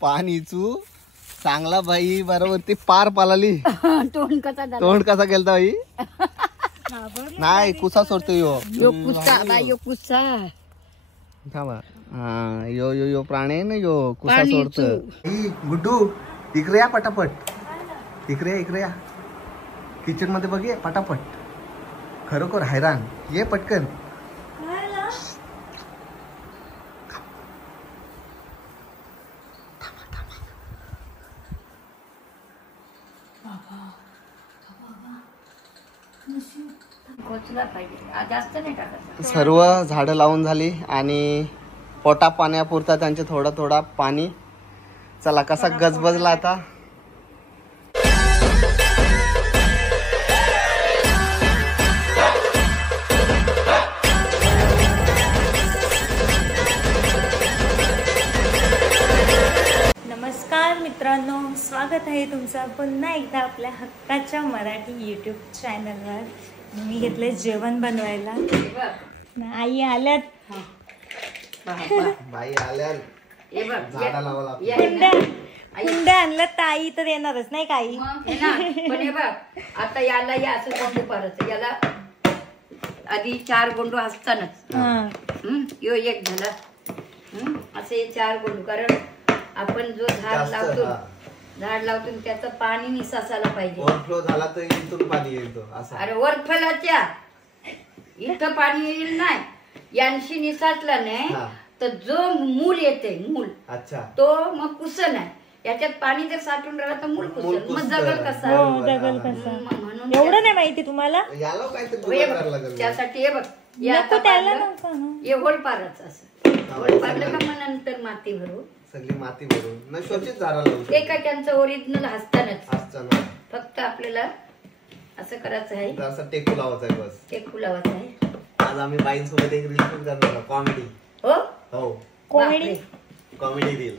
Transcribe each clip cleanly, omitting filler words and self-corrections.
पाणीचू चांगला बाई बरोबर ती पार पालाली. तोंड कसा गेलता बाई. नाही कुसा सोडतो यो कुसा थांबा. हा यो यो यो प्राणी आहे ना यो कुसा सोडतो. गुड्डू इकडे या पटापट. इकडे या किचन मध्ये बघ ये पटापट. खरोखर हैराण ये पटकन. सर्व झाडं लावून झाली आणि पोटा पाण्यापुरता त्यांचे थोडा पाणी. चला कसा गजबजला आता. नमस्कार मित्रांनो, स्वागत आहे तुमचं पुन्हा एकदा आपल्या हक्काच्या मराठी यूट्यूब चॅनलवर. मी घेतले जेवण बनवायला. आई आल्यात. बाई आल्यात. कुंड्या आणलं तर आई तर येणारच नाही काही. पण हे बघ आता याला या असं गोंडू परत याला आधी 4 गोंडू असतानाच यो एक झाला. असे 4 गोंडू. कारण आपण जो झाड लावतो त्याचं पाणी निसासायला पाहिजे. ओव्हरफ्लो झाला तर इथून पाणी येतो असं. अरे वरफलाच्या इथं पाणी येईल नाही. यांशी निसाटला नाही तर जो मूल येते मूल तो मग कुसन आहे. याच्यात पाणी जर साठून राहिलं तर मूल कुसन मग जगल कसा. म्हणून एवढं नाही माहिती तुम्हाला. त्यासाठी हे बघ हे होल पाराचं असं. होल पारलं का मग नंतर माती भरू सगळी माती भरून स्वच्छच झाडाला एका त्यांचं ओरिजिनल हसतानाच फक्त आपल्याला असं करायचं आहे. असं टेकू लावायचं आहे बस. टेकू लावायचं आहे. आज आम्ही बाईंसोबत एक रील पण करणार कॉमेडी. हो कॉमेडी रील.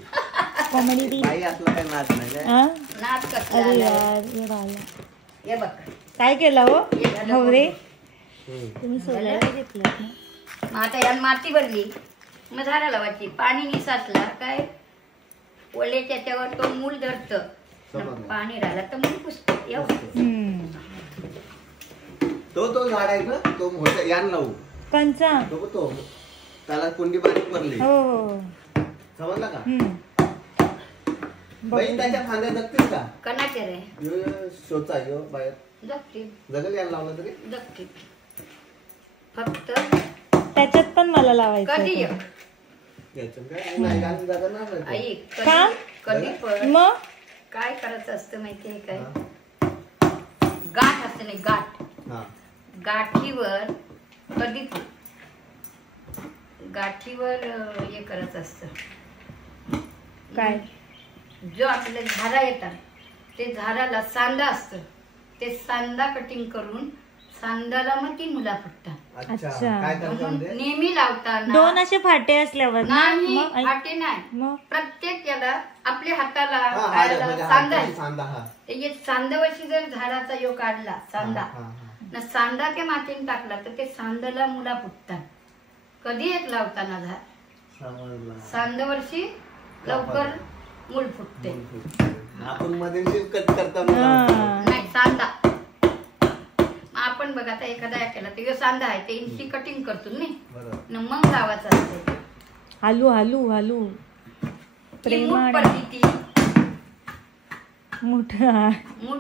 बाई असलं काय नाच नाही काय. नाच कसला हे बघ काय केलं हो नवरे तुम्ही सोलायला घेतलं. मग आता यात माती भरली मग झाडा लावायची. पाणी निसाटला काय ओले त्याच्यावर तो मूल धरत. पाणी राहिला तर मूल पुसतो. तो झाड आहे ना तो मोठा यान लावू कंचा तो त्याला कुंडी बारीक भरली. समजला का. बाई त्याच्या फांद्या जगतील का. कणाचे रे शोचा यो बाहेर जगतील. जगल यान लावलं तरी जगतील. फक्त त्याच्यात पण मला लावायचं. कधी कधी पण मग काय करायचं असतं माहितीये काय. गाठ असते नाही गाठ. गाठीवर हे करायचं असतं काय. जो आपल्याला झाडा येतात ते झाडाला सांदा असतं. ते सांदा कटिंग करून सांदाला मग 3 मुला फुटतात. नेहमी लावताना 2 असे फाटे असल्यावर नाही. फाटे नाही. प्रत्येक याला आपल्या हाताला सांदा आहे. सांदावशी जर झाडाचा योग काढला सांदा न सांदा त्या मातीने टाकला तर ते सांदाला मुला फुटतात. कधी एक लावताना झाड सांदावर्षी लवकर मूल फुटते. नाही सांदा. आपण बघा आता एखादा केला तर सांदा आहे ते इंची कटिंग करतो नाही मग लावायचं असते. हालू मूठ पडली ती मूठ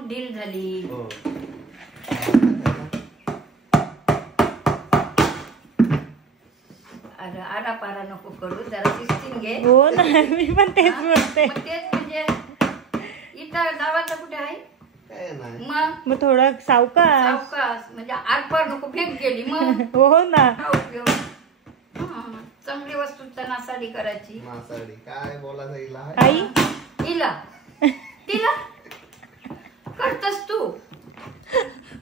ढील झाली. अरे आरा पारा नको करू जरा सिस्टीम घे. हो ना मी पण तेच बोलते. तेच म्हणजे इथं गावाला कुठे आहे मग थोडं सावकाश म्हणजे आरपार नको फेक गेली मग. हो ना चांगली वस्तूचा नासाडी करायची. काय बोलायचं आई तिला करतस तू.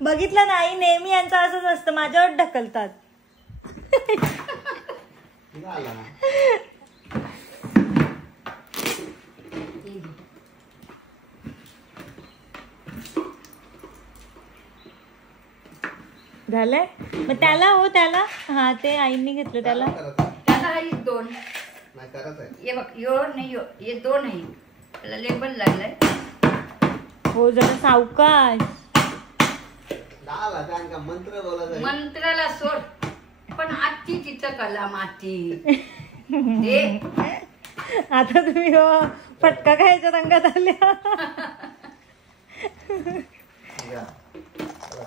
बघितलं नाही नेहमी यांचं असंच असतं माझ्यावर ढकलतात. झालंय. मग त्याला हो त्याला हा ते आईने घेतलं त्याला. त्याला 2 करत आहे. हे बघ यो नाही यो, हे दोन आहे. त्याला लेबल लागलाय. हो जरा सावकाश. मंत्र बोलायचा. मंत्राला सोड, पण आत्ती तिचं कला माती. दे. आता तुम्ही हो फटका खायच्या रंगात आल्या.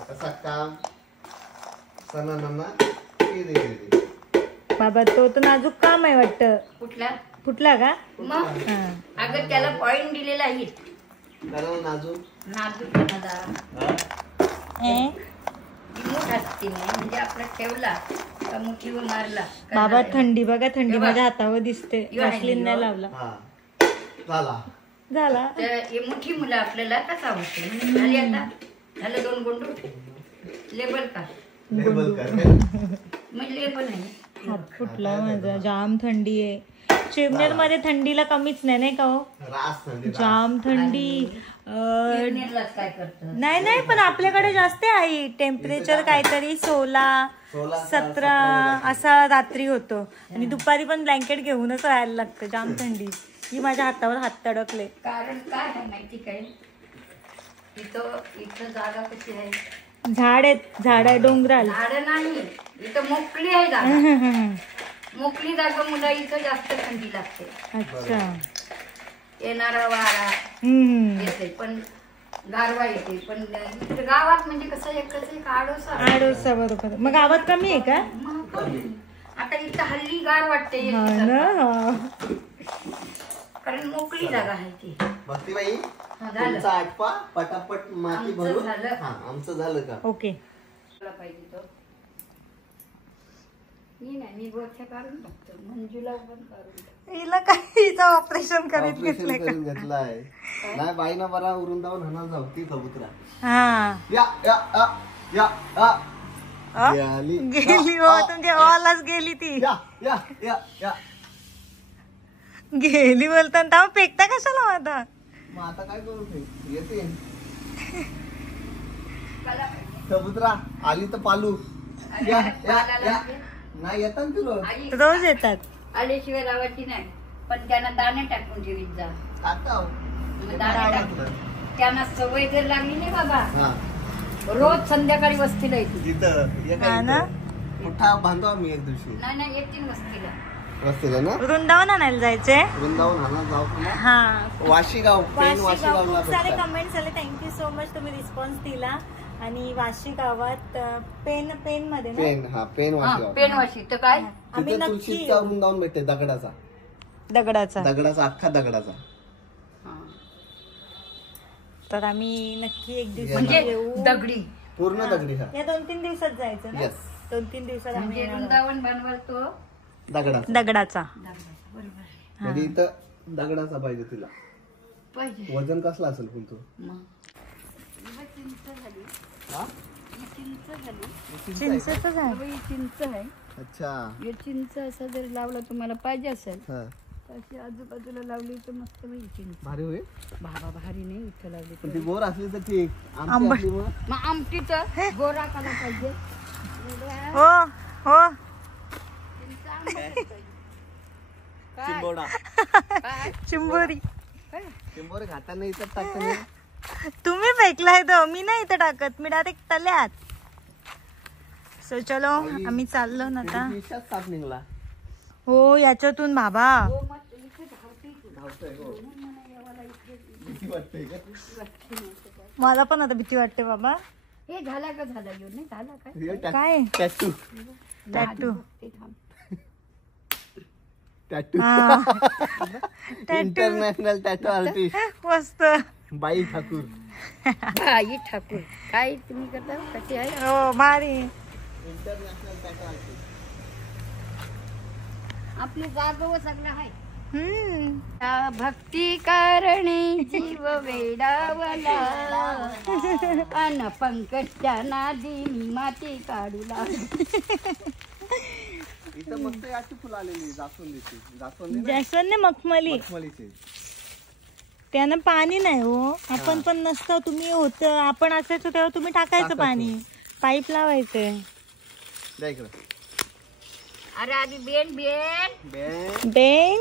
कसा काम सणांना बाबा तो तर नाजूक काम आहे वाटतं. कुठला फुटला का? मग हा. अगं त्याला पॉइंट दिलेला आहे. नाजूक नाजूक मूठ असते नाही, म्हणजे आपला ठेवला का मुठीवर मारला का बाबा झालं. थंडी बघा, थंडी हे बघ. माझ्या हातावर दिसते. यो आहे वॅसलीन यो. नाही लावला. झाला. तर हे मोठी मुलं आपल्याला कसा आवडते म्हणजे झाली आता. झालं 2 गुंडू. लेबल का मग लेबल आहे. हात फुटला माझा. जाम थंडी आहे. चिमनेर मध्ये थंडीला कमीच नाही का हो? जाम थंडी. निर्णयालाच काय करतं. नाही पण आपल्याकडे जास्त आहे टेम्परेचर काहीतरी 16-17 असा रात्री होतो. आणि दुपारी पण ब्लँकेट घेऊनच राहायला लागतं. जाम थंडी. ही माझ्या हातावर हात तडकले. कारण काय आहे माहिती काय, इथं जागा कशी आहे. झाड आहे डोंगराल. झाड नाही, इथं मोकळी आहे जागा. मोकळी जागा मुला इथं जास्त थंडी लागते. अच्छा. येणारा वारा येते पण गारवा येते. पण इकडे गावात म्हणजे कसं एक आडोसा. आडोसा बरोबर. मग गावात कमी आहे का? मग आता इथं हल्ली गार वाटते. हा ना. कारण मोकळी जागा आहे ती. भक्तीबाई झालं. तुमचा आटपा पटापट माती आमचं भरून. झालं. हा आमचं झालं का? ओके. पाहिजे तो मी गोठ्या काढून टाकतो. मंजूला पण काढून टाकतो. हिला काहीच ऑपरेशन करीत ऑपरेशन घेतलंय करून घेतलाय. नाही बाईना बरा वृंदावन हाना जाऊ ती कबुतरा. हा. या या या या या गेली हो तुमच्या गावालाच गेली ती. या या या या गेली बोलताना फेकता कशाला आता? मग आता काय करू ते येते कबुतरा आली तर पालू. या या या नाही येतात ना तुला. आई रोज येतात. आल्याशिवाय लावायची नाही. पण त्यांना दाणे टाकून ठेवीत जा. आता मग दाणे टाकून त्यांना सवय जर लागली नाही बाबा, हा रोज संध्याकाळी वस्तीला येते. इथं हा ना? मोठा बांधवा मी एक दिवशी नाही येतील वस्तीला. रस्त्याला ना वृंदावन आणायला जायचंय. वृंदावन हाना जाऊ का? हा. वाशीगाव पेन वाशी वाशीगावला खूप सारे भेटतात. कमेंट्स आले. थँक्यू सो मच तुम्ही रिस्पॉन्स दिला. आणि वाशी गावात पेन मध्ये ना पेन हा पेन वाशीगाव. पेन वाशी तर काय आम्ही तिथे नक्की तुळशीचा वृंदावन भेटते दगडाचा दगडाचा. अख्खा दगडाचा. तर आम्ही नक्की एक दिवस म्हणजे येऊ. दगडी पूर्ण दगडी हा या 2-3 दिवसात जायचं ना. Yes. 2-3 दिवसात आम्ही म्हणजे येणार आहोत. वृंदावन बनवतो दगडाचा. दगडाचा. बरोबर म्हणजे इथं दगडाचा पाहिजे तुला. पाहिजे. वजन कसला असेल पण तो मग चिंच झाली. हा? ही चिंच झाली. चिंचेचं झाड. ही चिंच आहे. अच्छा हे चिंच असं जर लावलं तुम्हाला पाहिजे असेल हा तर अशी आजूबाजूला लावली तर मस्त होईल चिंच. भारी होईल. बाबा भारी नाही इथं लावली पण तर. ती गोर असली तर ठीक. आमची आंबट. असली मग मग आमटीचं गोरा काला पाहिजे. हो हो. चिंच आंबट पाहिजे. काय? चिंबोडा काय? चिंबोरी. काय? चिंबोरे खाताना इथं टाकताना तुम्ही फेकलाय तो. मी नाही इथं टाकत. मी डायरेक्ट तल्यात. सो चलो आम्ही चाललो ना आता. विषात साप निघला. हो याच्यातून बाबा. हो, मग इथे धावते ती. धावतोय हो. भीती वाटते का? मला पण आता भीती वाटते बाबा. हे झाला का झाला येऊन नाही झाला काय हे काय टॅटू टॅटू. ते थांब. टॅटू हा. टॅटू इंटरनॅशनल टॅटू आर्टिस्ट मस्त. बाई ठाकूर. बाई ठाकूर काय तुम्ही करता कशी आहे. हो भारी. International tattoo artist. आपली जागो सगळं आहे. हम्म. त्या भक्ती कारणी जीव वेडावला अन पंकजच्या नादी मी माती काढू लागली. इथं मस्त याची फुलं आलेली जास्वंदीची. जास्वंदी जास्वंद मखमली. मखमलीची. त्यानं पाणी नाही हो. आपण पण नसतो. तुम्ही होत आपण असायचो तेव्हा तुम्ही टाकायचं पाणी. पाईप लावायचं. द्या इकडं. अरे आधी बेन बेन बेन बेन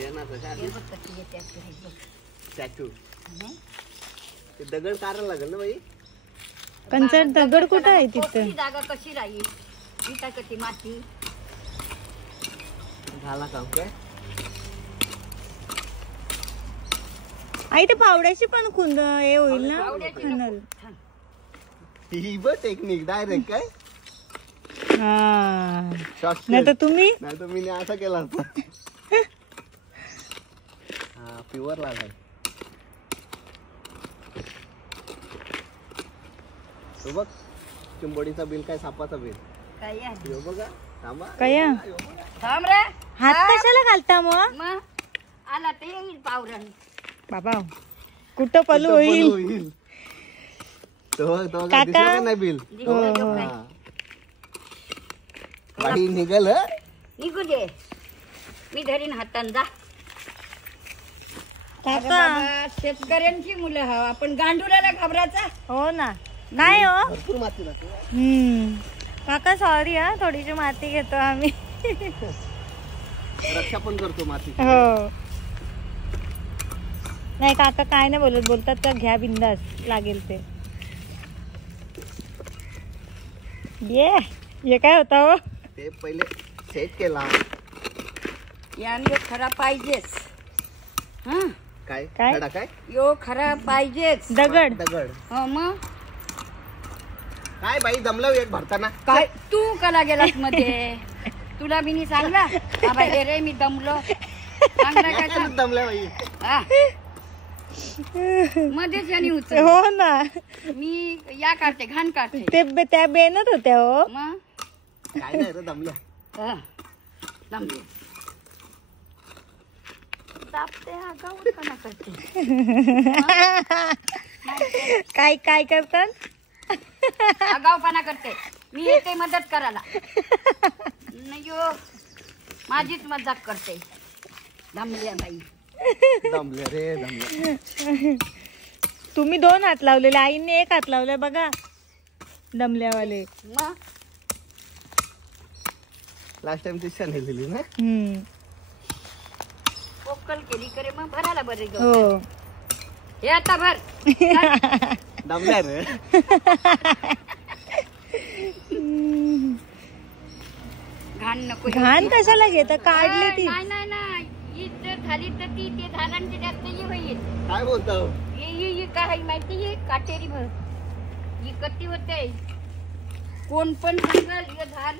हे बघ कशी येते असं हे बघ. स्टॅच्यू हं? ते दगड काढायला लागेल ना बाई. कंचर दगड कुठं आहे तिथं? कोपरी जागा कशी राहील इथं कशी माती झाला काम काय. आई ते पावड्याची पण खुंद हे होईल ना पावड्याची खणल. थांब. ही बघ टेक्निक डायरेक्ट काय हा शॉर्ट नाही तर तुम्ही नाही तर मी असं केला असता. हा प्युअर लागाय. तो बघ चिंबोडीचा बिल काय सापाचा बिल काय आहे? यो बघा थांबा. कया यो बघा. थांब रे हात कशाला घालता मग मग आला ते येईल पावरण बाबा कुठं पलू होईल. होईल. तो काका. काय दिसलं का नाही बिल. दिसलं का काय? हा. बाई निघल हं? निघू दे मी धरीन हातान जा. अरे काका बाबा, शेतकऱ्यांची मुलं हा आपण गांडुल्याला घाबरायचा. हो ना काय हो भरपूर माती लागते. काका सॉरी हा थोडीशी माती घेतो आम्ही. रक्षा पण करतो माती. हो नाही काका काय नाही बोलत बोलतात का घ्या बिंदास लागेल ते. ये काय होता हो. ते पहिले सेट केला. याने खरा पाहिजेच हं? काय काय? खडा काय यो खरा पाहिजेच. दगड दगड हो मग काय बाई दमलं एक भरताना. काय तू कला गेलास मध्ये तुला मी सांगला बाबा हे रे मी दमलो सांगला काय काय दमलं बाई. हा. मध्येच यांनी उचल हो ना मी या काढते घाण काढते ते त्या बेनत होत्या हो. मग काय नाही रे दमलं. हा. दमले दाबते आगाऊ कला करते काय काय करतात आगाऊपणा करते मी येते मदत करायला नाही हो, माझीच मजाक करते. दमल्या बाई दमले रे दमले. तुम्ही 2 हात लावलेले आईने 1 हात लावलाय बघा दमल्यावाले. मग लास्ट टाइम ती नेलेली ना. पोकल केली करे मग भरायला बरे ग. हो हे आता भर दमल्या रे. घाण नको घाण कशाला घेता काढली ती. नाही नाही नाही ही जर झाली तर ती ते झाडांची जास्त ही होईल. काय बोलतो. ही काय माहिती आहे काटेरी भर ही कती होते. कोण पण सांगल हे झाड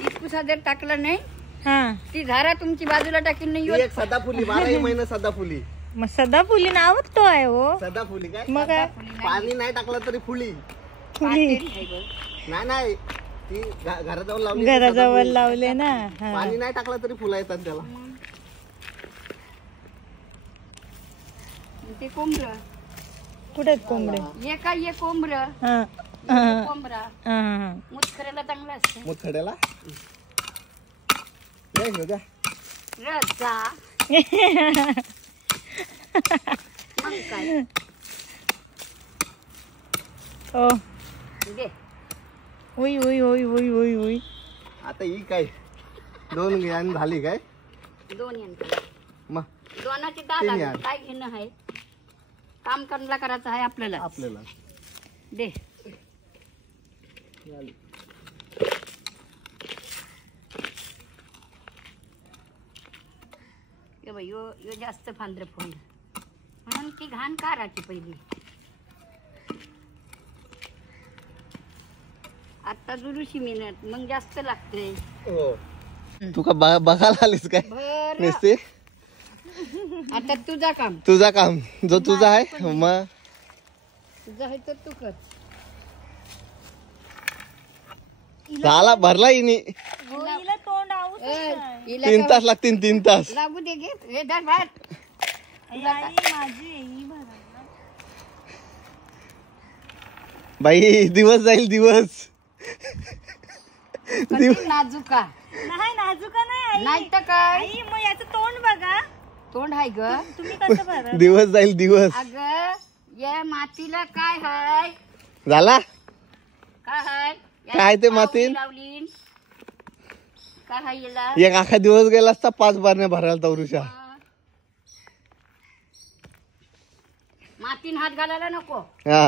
इतकुसा जर टाकलं नाही हा ती झाडा तुमची बाजूला टाकीन नाही ती होत. एक सदाफुली 12 महिने सदाफुली. मग सदाफुली नावच तो आहे हो. सदाफुली काय मग काय पाणी नाही टाकलं तरी फुली. फुली काटेरी आहे बघ. नाही ती घराजवळ लावली. घराजवळ सदाफुली. लावले ना हा. पाणी नाही टाकलं तरी फुलं येतात त्याला. ते कोंबड कुठे आहेत कोंबडे. हे काय हे कोंबड हा हा, कोंबडा हा. मुतखऱ्याला चांगला असते. मग खड्याला लय घेऊ द्या. रजा मग काय हो दे होई होई होई होई होई होई. आता ही काय 2 ज्ञान झाली काय. 2 यंत्र मग दोनाची 10 तीन लागेल. यार. काय घेणं आहे काम करला करायचं आहे आपल्याला. आपल्याला दे झाली. ये बाई यो यो जास्त फांद्र फोन म्हणून ती घाण का राहते पहिली. आता दुरुशी मिनिट मग जास्त लागते. हो. तू का बघायला आलीस काय बर नसते. आता तुझा काम तुझा काम जो तुझा आहे मग तुझं आहे तर तू कर. झाला भरला हिनी. हो, हिला तोंड आऊच आहे. हिला 3 तास लागतील 3 तास. लागू दे घे हे धर बाहेर. आई माझी आहे, ही भरा. बाई दिवस जाईल दिवस. कधी नाजुका नाही नाजुका नाही आई. नाही तर काय आई मग याचं तोंड बघा. तोंड आहे ग. तुम्ही कसं भरा. दिवस जाईल दिवस. अग या मातीला काय हाय झाला काय हाय काय ते मातीत? लावली काय हाय याला एक आखा दिवस गेला असता 5 बारण्या भरायला तवरुषा. मातीन हात घालायला नको. हा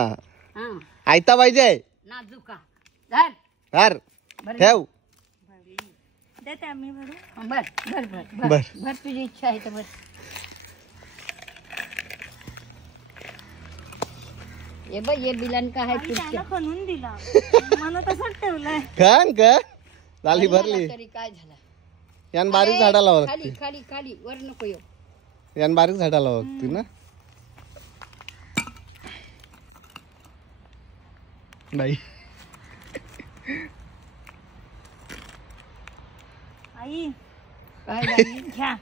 हा आयता पाहिजे. नाजुका धर हार बरं. ठेव. देते आम्ही भरू. बर बर बर बर. बर बर तुझी इच्छा आहे तर बर. ये बघ ये बिलन का आहे आणि तुझ्या त्यानं खणून दिला मला तसंच ठेवलंय. खान का झाली भरली. तरी काय झालं. यान बारीक झाडा लावा खाली लागते. खाली खाली वर नको येऊ. यान बारीक झाडा लावा लागते ना. नाही आई काय झाली? घ्या.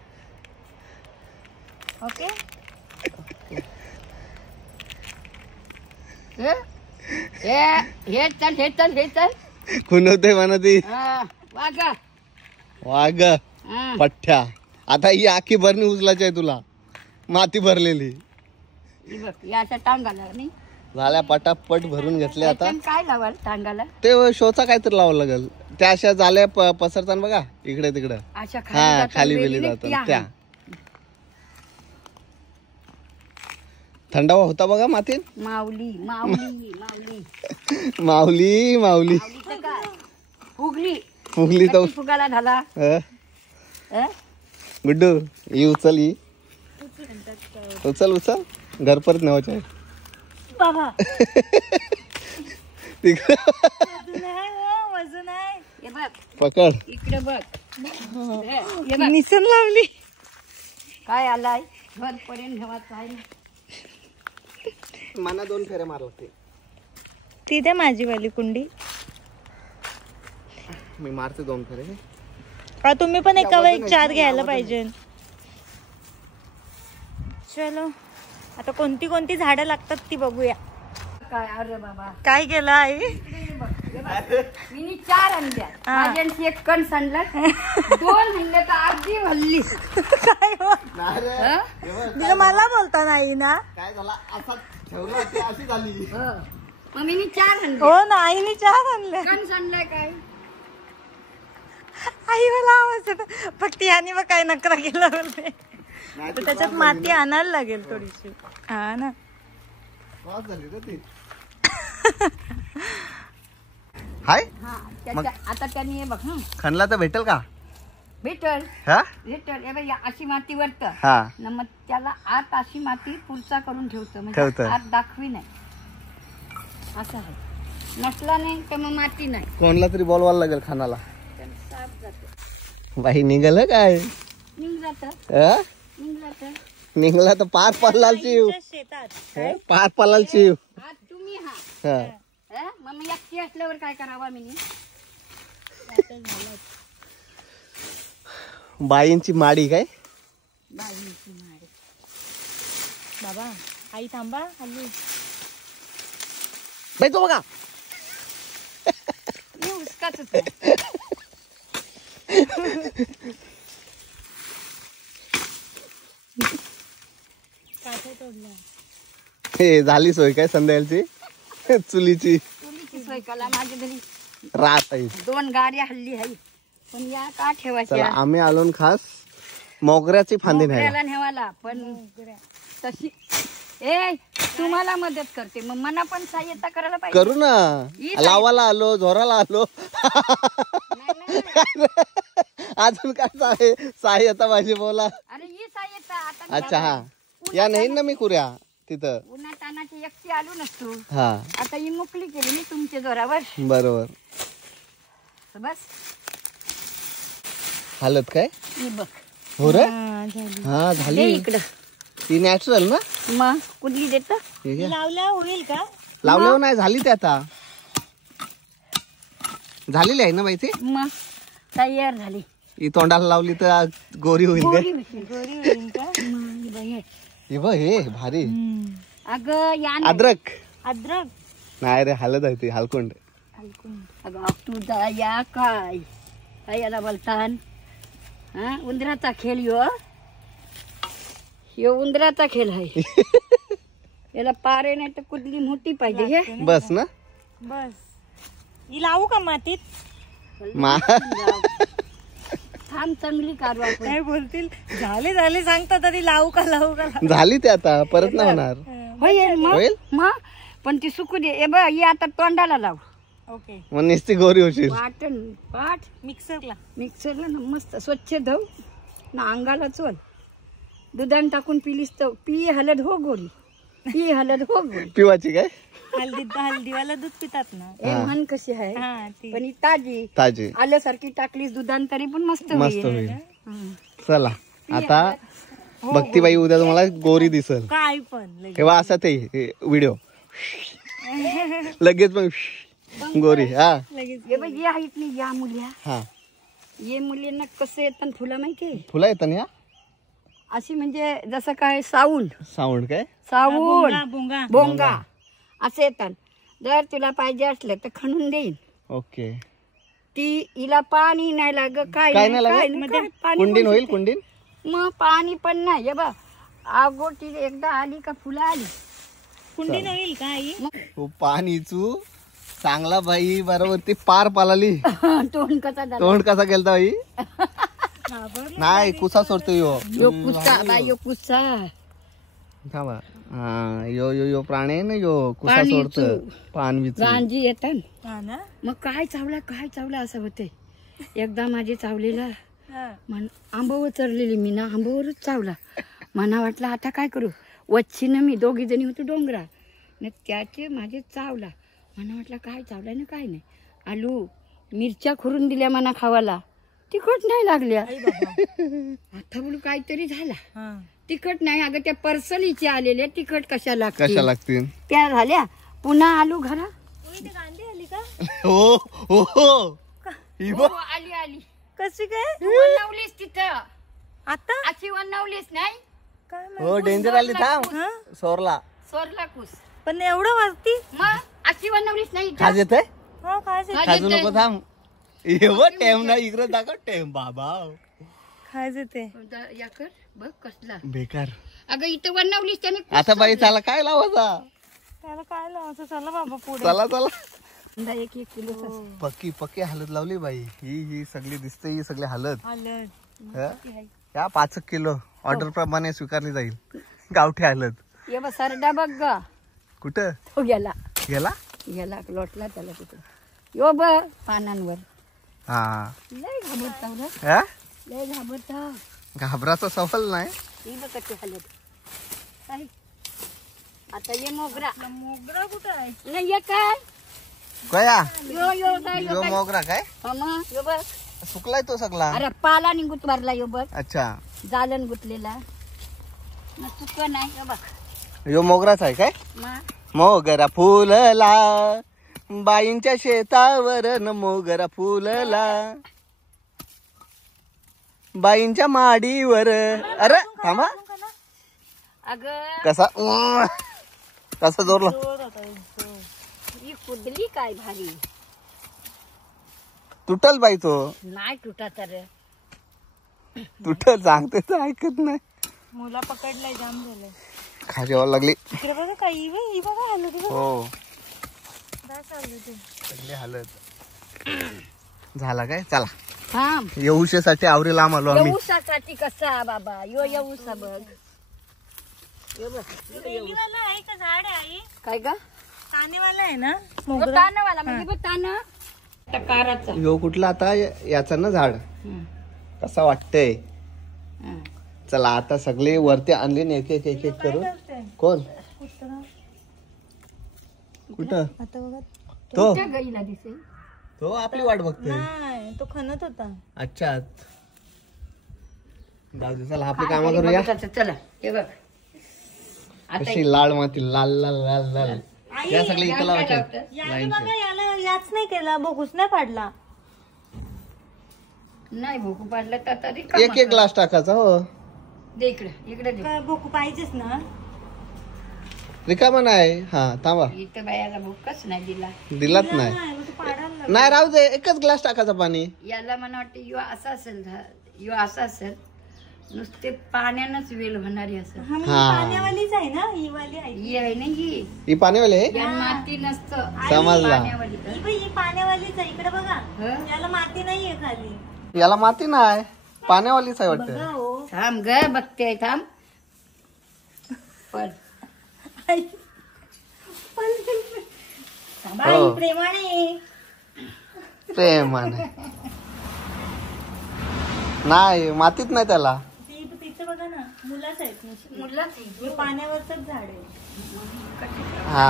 ओके हे हे चल हे चल हे चल. खुनवते म्हणा ती. हा, वागा. वाघ हा. पठ्ठ्या. आता ही आखी भरणी उचलायची आहे तुला. माती भरलेली हे बघ या अशा टांगाला नाही झाल्या पटापट भरून घेतले. आता त्याच्यानं काय लावाल टांगाला ते शोचा काहीतरी लावावं लागेल. त्या अशा जाल्या पसरतात बघा इकडे तिकडे. अशा हा जातात, खाली वेली वेली नाही, जातात त्या. त्या. थंडावा होता बघा मातीत. माऊली माऊली माऊली माऊली माऊली माऊलीचं काय फुगली फुगली तर कधी फुगाला झाला. अ? अ? गुड्डू ही उचल ही उचल उचल घर परत नेवायचं आहे. बाबा तिकडे वजन आहे हो, वजन आहे. हे बघ पकड. इकडे बघ हे बघ निसून लावली. काय आलाय घर पर्यंत ठेवायचं आहे. मना 2 फेऱ्या मार लागते. ती दे माझी वाली कुंडी. मी मारते 2 फेरे. का तुम्ही पण एका वेळी 4 घ्यायला पाहिजे. चलो आता कोणती कोणती झाडं लागतात ती बघूया. काय अरे बाबा काय केलं आई. मी 4 आणल्या हा. माझ्यांची एक कण सांडला 2 आणल्या तर अर्धी भरली. काय हो? हं? तिला मला बोलता नाही ना. काय झाला असा ठेवला ती अशी झाली. मग मी 4 आणले. हो ना आईने 4 आणले. कण सांडलाय काय आई मला आवाज येतो. फक्त याने मग काय नकरा केला बोलते. तर त्याच्यात माती आणायला लागेल थोडीशी. हा ना त्रास झाली रे ती. हाय हा त्याच्या आता त्यांनी हे बघ खणला तर भेटेल का. भेटल हा भेटल हे बघ या अशी माती वरत हा मग त्याला आत अशी माती पुरचा करून ठेवतो म्हणजे ठेवतं. आत दाखवी नाही असं आहे. नसला नाही तर मग माती नाही. कोणला तरी बोलवायला लागेल खानाला. त्याला साप जातो बाई निघाल काय. निघ जात अ? निघ जात. निघला तर पार पडलाल शिव. शेतात पार पडलाल शिव. आज तुम्ही हा हा. मग मी एकटी असल्यावर काय करावा मी बाईंची माडी काय. बाईंची माडी. बाबा आई थांबा हल्ली. बाई तो बघा मी हुसकाच आहे. काठे तोडल्या. हे झाली सोय काय संध्याकाळची चुलीची चुलीची सोय कला माझ्या घरी रात आहे. 2 गाड्या हल्ली आहे पण या का चला ठेवायच्या आम्ही आलो न खास मोगऱ्याची फांदी न्यायला. मोगऱ्याला नेवाला पण तशी ए तुम्हाला मदत करते मग मला पण सहाय्यता करायला पाहिजे. करू ना. लावाला आलो झोराला आलो. नाही, नाही. अजून काय सहाय्यता माझी बोला. अरे ही सहाय्यता आता अच्छा हा या नाही ना मी कुऱ्या तिथं. उन्हा तानाची एकटी आलो नसतो हा आता ही मोकळी केली मी तुमच्या जोरावर बरोबर. बस हालत काय ही बघ हो रे. हा, झाली. हा दे झाली. इकडं ती नॅचरल ना. मग कुठली देत हे घ्या. लावल्या होईल का. लावल्यावर नाही झाली ते आता झालेली आहे ना बाई ते. मग तयार झाली ही तोंडाला लावली तर गोरी होईल काय. गोरी होती. गोरी होईल का. मग बाई, हे बघ हे भारी. अगं या ना. अद्रक अद्रक नाही रे हालत आहे ती हलकुंड. अगं तुझा या काय काय याला बोलतान हा उंदराचा खेळ यो उंदराचा खेळ आहे. याला पारे नाही तर कुठली मोठी पाहिजे हे बस ना. बस ही लावू का मातीत. मा थांब चांगली कारवा काय बोलतील. झाले झाले सांगता तरी लावू का लावू का. झाली ते आता परत नाही होणार. होईल होईल? मग पण ती सुकू दे ए बघ ये आता तोंडाला लाव. ओके. मग नुसती गोरी होशील. पाठ मिक्सरला मिक्सरला ना मस्त स्वच्छ धुव ना अंगाला चोल दुधान टाकून पिलीस तर पी हलद हो गोरी पी हलद हो गोरी. पिवाची काय? हल्दीवाला दूध पितात ना. हे म्हण कशी आहे हा ती पण ही ताजी ताजी आल्यासारखी टाकलीस दुधान तरी पण मस्त मस्त होईल. होईल. चला आता भक्तीबाई उद्या तुम्हाला गोरी दिसल. काय पण लगेच. तेव्हा असा ते व्हिडिओ लगेच मग गोरी. हा लगेच हे बघ या आहेत नाही या मुल्या हा ये मुलींना कसं येतात फुलं माहितीये फुलं येतात ना. अशी म्हणजे जसं काय साऊंड साऊंड काय? साऊंड भोंगा बोंगा असं येतात. जर तुला पाहिजे असलं तर खणून देईन. ओके. ती हिला पाणी नाही लाग काय काय नाही, नाही काय लागत? नाही, काय पाणी कुंडीन कोण होईल शिकते? कुंडीन. मग पाणी पण नाही हे बघ आगोटी एकदा आली का फुलं आली. कुंडी होईल का आई? हो पाणीचू चांगला बाई बरोबर ती पार पालाली. तोंड कसा झाला तोंड कसा गेलता बाई? नाही कुसा सोडतो यो. यो कुस्सा बाई यो कुस्सा थांबा. हा यो यो यो प्राणी आहे ना यो कुसा पाणीचू. सोडत पाणवीच. गांजी येतात हा ना. मग काय चावला असं होते. एकदा माझे चावलेला हा. आंबावर चरलेली मी ना आंबावरच चावला. मना वाटलं आता काय करू वच्छीनं मी दोघी जणी होतो डोंगरा न त्याचे माझे चावला. मना वाटलं काय चावलाय ना काय नाही. आलू मिरच्या खुरून दिल्या मना खावाला तिखट नाही लागल्या. आता बोलू काहीतरी झाला हा. तिखट नाही अगं त्या पर्सलीचे आलेले तिखट कशा कशा लागतील? त्या झाल्या पुन्हा आलू घरा. उई, ती गांधी आली का? हो हो हो. ही बघ. हो, आली कशी काय वनवलीस तिथं आता अशी वनवलीस नाही काय हो डेंजर आली. थांब हा? सोरला. सोरला कुस पण एवढं वरती मग अशी वनवलीस नाही इथं. खाज येतंय? हो काय ते? खाजू नको थांब. हे बघ टेम ना इकडे दाखव टेम बाबा. खायचं ते या कर बघ कसला बेकार. अगं इथं वनवलीस त्याने कुस आता बाई चाला काय लावायचा? त्याला काय लावायचं? चला बाबा पुढे. चला चला. सोडला. एक किलो पक्की पक्की हालत लावली बाई. ही सगळी दिसते ही सगळी हालत. आलं. हं? या 5 किलो ऑर्डर प्रमाणे स्वीकारली जाईल. गावठी हालत. ये बघ सरडा बघ ग कुठं तो गेला गेला? लोटला त्याला तिकडे यो बघ पानांवर हा. लय घाबरता ग हा? लय घाबरता. घाबराचा सवाल नाही. ही बघ कशी हलत काय. आता ये मोगरा मोगरा कुठं आहे? नाही ये काय कया यो यो काय यो यो काय मोगरा काय मामा यो बघ सुकलाय तो सगळा. अरे पाला निघूत मारला यो बघ अच्छा जालन गुतलेला न चुक नाही यो बघ यो मोगराच आहे काय? मा मोगरा फुलला बाईंच्या शेतावर न मोगरा फुलला बाईंच्या माडीवर. अरे थांबा. अगं कसा कसा जोरला. जोर होता एक जोर. ही कुदली काय भारी तुटल बाई तो. नाही तुटा तर तुटल सांगते तर ऐकत नाही. मुला पकडलाय जाम झालंय. खाजेवाला लागली. इकडे बघा काही ही बघा आलं ते बघा. हो काय चाललं ते? सगळी हालत झाला काय. चला थांब येऊशेसाठी आवरेला आम आलो आम्ही. येऊसासाठी कसा बाबा यो येऊसा बघ यो बघ वेलीवाला आहे का झाड आहे आई? काय ग कानेवाला आहे ना यो मोगरा? तानवाला म्हणजे बघ तान टकाराचा यो कुठला आता याचा ना झाड कसा वाटतंय. चला आता सगळे वरती आणले ना एक एक एक एक करून. करते. कोण कुत्रा. कुठं आता बघा. तो त्या गाईला दिसेल तो आपली वाट बघतोय. नाही तो खणत होता. अच्छा जाऊ दे. चला आपली कामं करूया. चला हे बघ आता कशी लाल माती लाल लाल लाल लाल. या सगळे इथं लावायचे याने बघा याला याच नाही केला बघूच नाही पाडला. नाही भोकू पाडलं तर तरी एक एक ग्लास टाकायचा. हो दे इकडे इकडे दे काय भोकू पाहिजेच ना. रिकामा नाही. हा थांबा इथं बायाला भोकच नाही दिला दिलाच नाही. नाही, मग तो पाडायला लागला. नाही राहू दे. एकच ग्लास टाकायचं पाणी. याला मला वाटतं यो असा असेल यो असा असेल नुसते पाण्यानंच वेल होणारी असेल हा म्हणजे हा. पाण्यावालीच आहे ना ही वाली आहे. ही आहे ना ही ही पाणीवाले आहे? या माती नसतं समजला. पाण्यावाली ही बाई, ही पाण्यावालीच आहे. इकडे बघा हं? याला माती नाहीये खाली. याला माती नाही पाण्यावालीच आहे बघा वाटतं. हो. थांब ग बघते थांब पण हो. प्रेमाने प्रेमाने नाही मातीत नाही त्याला. तिचं बघा ना मुलाच आहेत नुसती. मुलाच हे पाण्यावरच झाड आहे. हा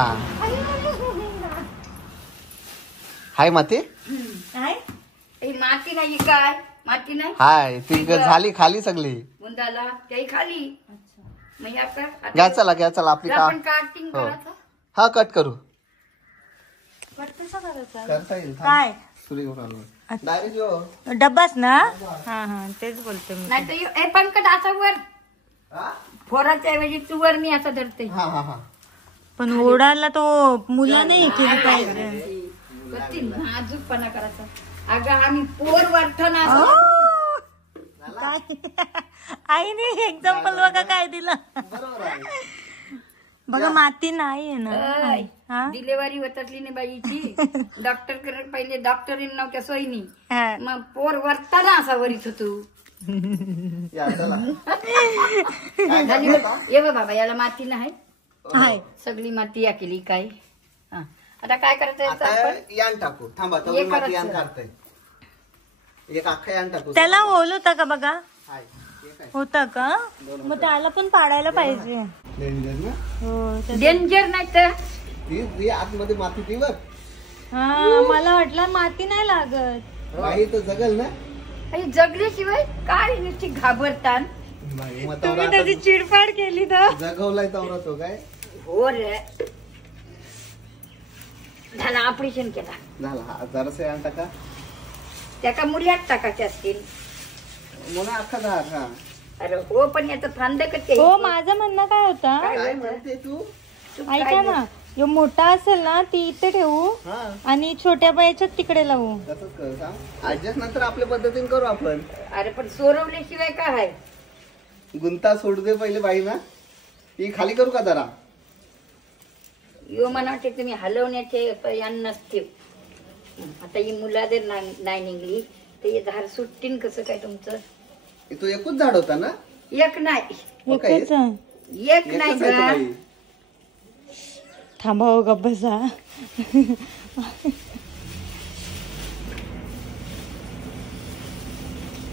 हाय माती काय माती नाही काय माती नाही हाय ती झाली खाली सगळी. बुंदाला त्याही खाली मग हे घ्या चला आपली आपण काटिंग हो. करायचं हा कट करू. कट कसा करायचा करता येईल काय सुरी डायरेक्ट यो. डब्बाच ना हा तेच बोलते मी. नाही तर हे पंकज असा वर फोराच्या ऐवजी तू वर मी असं धरते हा हा हा पण ओढायला तो मुलाने हे केली पाहिजे. किती नाजूकपणा करायचा. अगं आम्ही पोर वाटताना आईने एक्झाम्पल बघा काय दिलं. बरोबर आहे. बघा माती नाही आहे ना. हा? डिलेव्हरी होतातली नाही बाईची डॉक्टर कडे पहिले डॉक्टरीन नव्हत्या सोयीनी हा. मग पोर वरताना असा वरीत होतो. या, चला. झाली बघ. ये बघ बाबा याला माती नाही हाय. सगळी माती या केली काय. हा. आता काय करायचं याचं आता आपण? यान टाकू थांबा हे तवरून माती यान करायचं. काढतंय. एक अख्खा यान टाकू. त्याला होल होता का बघा हाय. एक आहे. होता का मग त्याला पण पाडायला पाहिजे. डेंजर ना हो त्याचं- डेंजर नाही तर ती आतमध्ये माती ती बघ. हा मला वाटलं माती नाही लागत. बाई तर जगल ना. आणि जगल्याशिवाय काय नुसती घाबरतान. बाई, मग तुम्ही तवरा त्याची चिडफाड केली तर आता जगवलाय तवरा तो काय हो रे झाला ऑपरेशन केला झाला. हा, जरासं यान टाका. त्याका मुळ्यात टाकायचे असतील. म्हणून अख्खा झाड. हा अरे हो पण याचं फांद कधी हो माझं म्हणणं काय होतं काय म्हणते तू. ऐका ना जो मोठा असेल ना ती इथे ठेवू हा आणि छोट्या बायाच्यात तिकडे लावू. तसंच कर सांग. ऍडजस्ट नंतर आपल्या पद्धतीने करू आपण. अरे पण सोडवल्याशिवाय काय आहे. गुंता सोडू दे पहिले बाई ना. ती खाली करू का जरा. यो मला वाटते तुम्ही हलवण्याचे यान नसते. आता ही मुला जर नाही निघली तर हे झाड सुट्टीन कसं काय तुमचं. तो एकच झाड होता ना. एक नाही हो काय? एकच आहे. एक नाही एकच आहे तो का बाई. थांबा हो गप्प बसा.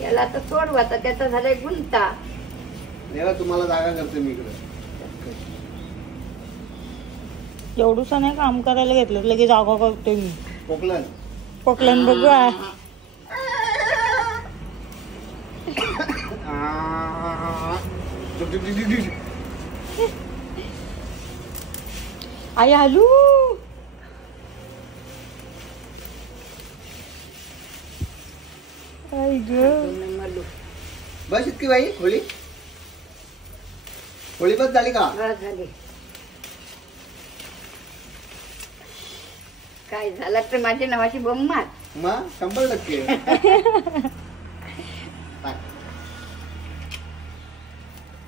याला आता सोडवाचा त्याचा झालाय गुंता. देवा तुम्हाला जागा करते मी इकडे. एवढूसा नाही काम करायला घेतलं लगेच जागा करतोय मी. कोकलन कोकलन बघूया. आई हलू आई ग मलू बस इतकी बाई. होळी होळी बस झाली का. बस झाली. काय झालं तर माझ्या नावाची बोंब मार. मग 100%.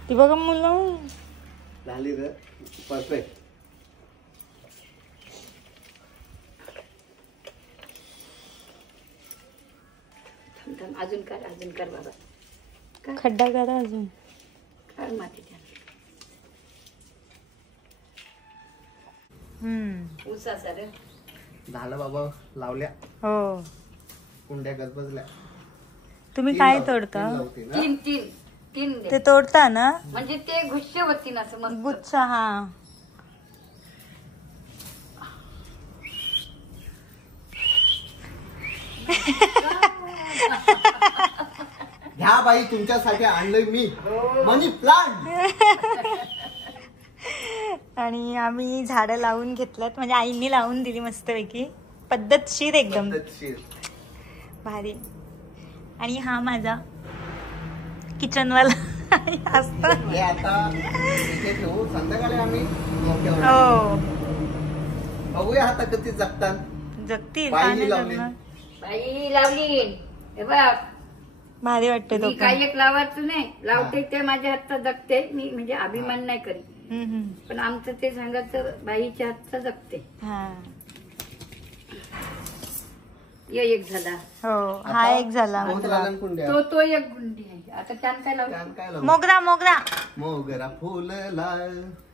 ती बघा मुलं झाली रे परफेक्ट. अजून कर बाबा. खड्डा करा अजून. कर माती त्याला. उसा सर झालं बाबा. लावल्या हो कुंड्या गजबजल्या. तुम्ही काय तोडता लावते ना. तीन तीन तीन दे. ते तोडता ना म्हणजे ते गुच्छ होती ना असं मग गुच्छ. हा ह्या बाई तुमच्यासाठी आणलंय मी मनी प्लांट. आणि आम्ही झाडं लावून घेतल्यात म्हणजे आईने लावून दिली मस्तपैकी पद्धतशीर एकदम पद्धतशीर. भारी. आणि हा माझा किचनवाला असत. हे आता इथे ठेवू. संध्याकाळी आम्ही मोक्यावर हो बघूया आता किती जगतात. जगतील बाई का नाही लावली. जगणार? बाई लावली. हे बघ भारी वाटते तो मी काही एक लावायचं नाही लावते ते माझ्या हातचा जगते. मी म्हणजे अभिमान नाही करीत पण आमचं ते सांगायचं बाईच्या हातचा जगते. हा ये एक झाला. हो हा एक झाला कोणतं लालन कुंड्या. तो एक गुंडी आहे. आता त्यान काय लावू? त्यान काय लावू? मोगरा मोगरा मोगरा फुलला.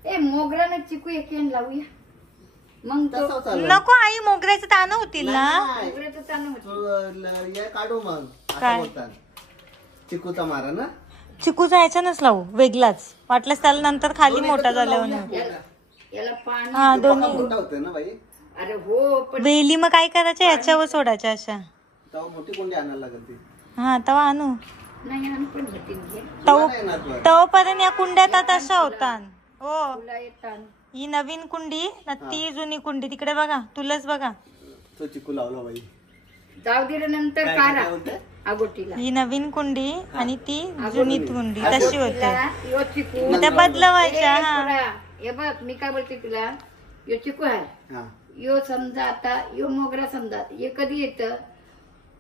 ए मोगरानं चिकू एक लावूया मग तो तसं चालेल. नको आई, मोगऱ्याचं तानं होतील ना. नाही. मोगऱ्याचं तानं होतं. तो हे काढू मग असं काय? बोलतात. चिकूचा मारा ना. चिकूचा ह्याच्यानच लावू, वेगळाच. वाटल्यास त्याला नंतर खाली मोठा झाल्यावर नेऊ. याला पाणी हा तो दोन्ही. मोठा होतोय ना बाई. अरे हो पण वेली मग काय करायच्या, ह्याच्यावर सोडायच्या अशा. तेव्हा मोठी कोंडी आणायला लागत ती. हा तवा आणू. नाही आणि पण होतील घे. तुला नाही येणार तुला. तवपर्यंत या कुंड्यात तशा होतात. हो, तुला येतात ही नवीन कुंडी ना ती जुनी कुंडी. तिकडे बघा, तुलाच बघा. तो चिकू लावला बाई. जाऊ दिलं नंतर काय काढा बोलते? आगोटीला ही नवीन कुंडी आणि ती जुनी कुंडी तशी होते. यो चिकू मग त्या बदलवायच्या. ए, हा पोरा, हे बघ मी काय बोलते तुला, यो चिकू आहे, हा. यो समजा आता यो मोगरा समजा हे कधी येतं,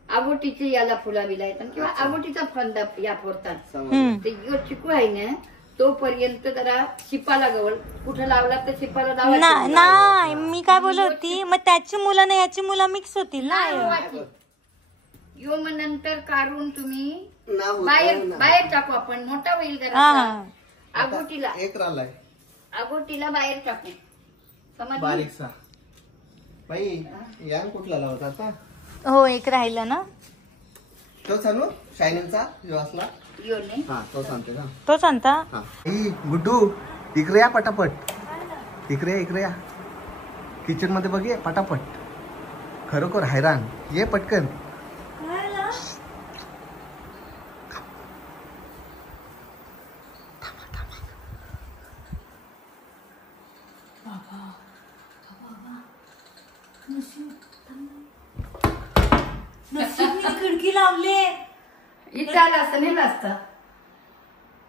आगोटीचे याला फुला बिला येतात किंवा आगोटीचा फंदा या फोडतात. समजलं. ते यो चिकू आहे ना तोपर्यंत जरा शिपाला गवळ कुठं लावला तर शिपाला लावायचं. नाही, मी काय बोलत होती, मग त्याची मुलं ना याची मुलं मिक्स होतील ना. लावायची. यो मग नंतर काढून तुम्ही ना होत बाहेर ना. बाहेर टाकू, आपण मोठा होईल हा जरा हा. आगोटीला एक राहिलाय आगोटीला बाहेर टाकू. समजलं? बारीकसा. बाई यान कुठला लावता आता? हो, एक राहिला ना. तो सांगू शायनिंगचा यो असला. यो नाही हा तो सांगते का. तोच आणता. हा. गुड्डू इकडे या पटापट. इकडे या. किचन मध्ये बघ ये पटापट. खरोखर हैराण. ये पटकन. खिडकी लावले. इथं आलं असतं नेलं असतं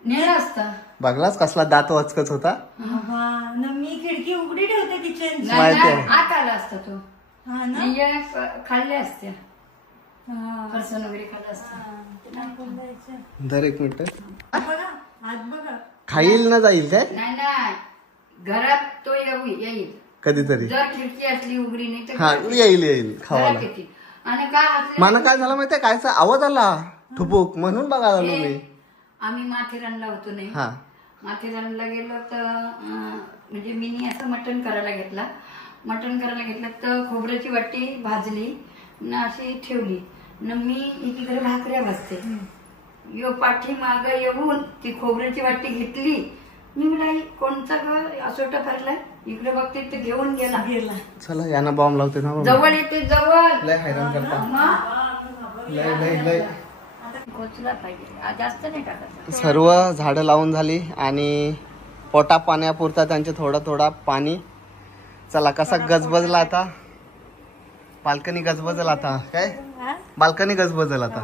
नेलं असतं. बघलाच कसला दात वाचकच होता. मी खिडकी उघडी ठेवते किचन. नाही, माहिती नाही, आहे. आत आला असता तो हा ना. म्हणजे खाल्ले असते हा. फरसन वगैरे खाल्लं असतं. धर एक मिनिट. बघा आत बघा. खाईल ना जाईल काय नाही नाही घरात तो येईल कधीतरी. जर खिडकी असली उघडी नाही तर हा येईल खावाला. घरात येतील. आणि काय असलं- मला काय झालं माहितीये कायचा आवाज आला ठुपूक म्हणून बघायला आलो मी. आम्ही माथेरानला होतो नाही हा माथेरानला गेलो तर म्हणजे मी असं मटण करायला घेतला तर खोबऱ्याची वाटी भाजली न अशी ठेवली न मी एकीकडे भाकऱ्या भाजते. यो पाठी माग येऊन ती खोबऱ्याची वाटी घेतली. मी म्हणाली कोणता ग असोटा भरलाय इकडे बघते ते घेऊन गेला. चला यांना बॉम्ब लावते ना. जवळ येते जवळ लय हैराण करता. मग लय खोचला पाहिजे जास्त नाही टाकायचं. सर्व झाडं लावून झाली आणि पोटा पाण्यापुरता त्यांचे थोडा पाणी. चला कसा गजबजला आता. बाल्कनी गजबजल आता काय बाल्कनी गजबजल आता.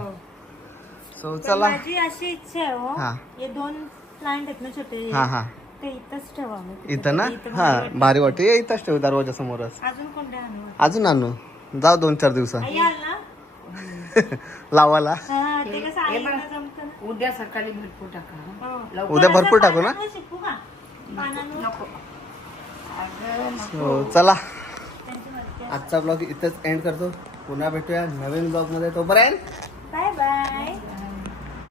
सो चला. माझी अशी इच्छा आहे हो. हा. हे 2 प्लांट आहेत ना छोटे, हा ते इथंच ठेवावं. इथं ना. हा भारी वाटते. इथंच ठेवू दरवाजा समोरच. अजून कोणत्या आणू? अजून आणू जाऊ 2-4 दिवसात आई आल ना. लावाला. हा, ते कसं आईला जमतं ना. उद्या सकाळी भरपूर टाका. हो. लवकर उद्या भरपूर टाकू ना. पानांवर शिकू का? पानांवर. नको अगं So, चला आजचा ब्लॉग इथंच एंड करतो. पुन्हा भेटूया नवीन ब्लॉग मध्ये. तोपर्यंत